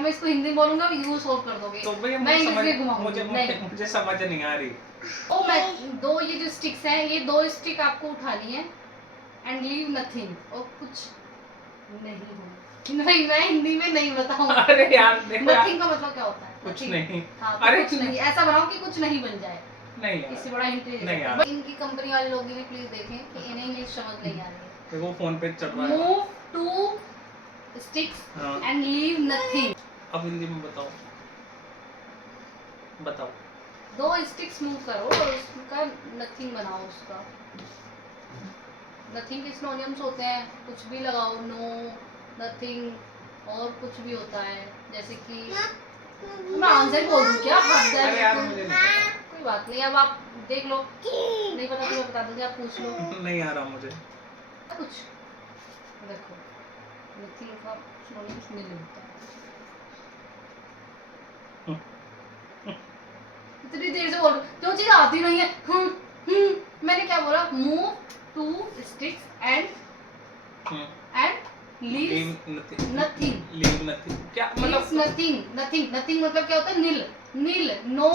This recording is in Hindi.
मैं इसको हिंदी बोलूंगा यू सॉल्व कर दोगे। तो भैया मैं मुझे इंग्लिश में घुमाऊंगी। मुझे समझ नहीं आ रही। ओ मैं दो ये जो स्टिक्स हैं, ये दो स्टिक आपको उठानी है एंड लीव नथिंग, और कुछ नहीं हो। नहीं, मैं हिंदी में नहीं बताऊंगी। अरे यार देखो यार, नथिंग का मतलब क्या होता है? कुछ Nothing। नहीं। हाँ, तो अरे कुछ नहीं, ऐसा बनाओ कि कुछ नहीं बन जाए। नहीं यार, इससे बड़ा हिंट नहीं यार। इनकी कंपनी वाले लोग भी प्लीज देखें कि इन्हें इंग्लिश समझ नहीं आ रही है। देखो फोन पे चल रहा है। मूव टू स्टिक्स हाँ। And leave nothing. अब हिंदी में बताओ, बताओ। दो स्टिक्स मूव करो और उसका नथिंग बनाओ। उसका नथिंग के सिनोनिम्स होते हैं, कुछ भी लगाओ, नो, नथिंग, और कुछ भी होता है, जैसे कि मैं आंसर बोल दूं क्या? अरे यार मुझे नहीं पता। कोई बात नहीं, अब आप देख लो, नहीं पता तो मैं बता दूंगी, आप पूछ लो। नहीं आ रहा मुझे। कुछ देखो, नथिंग का सिनोनिम्स मिल होता है। इतनी देर से बोल रही हूं, जो चीज आती नहीं है। मैंने क्या बोला? Move to sticks and leave nothing. Leave nothing क्या मतलब? नथिंग, नथिंग, नथिंग मतलब क्या होता है? Nil, nil, no.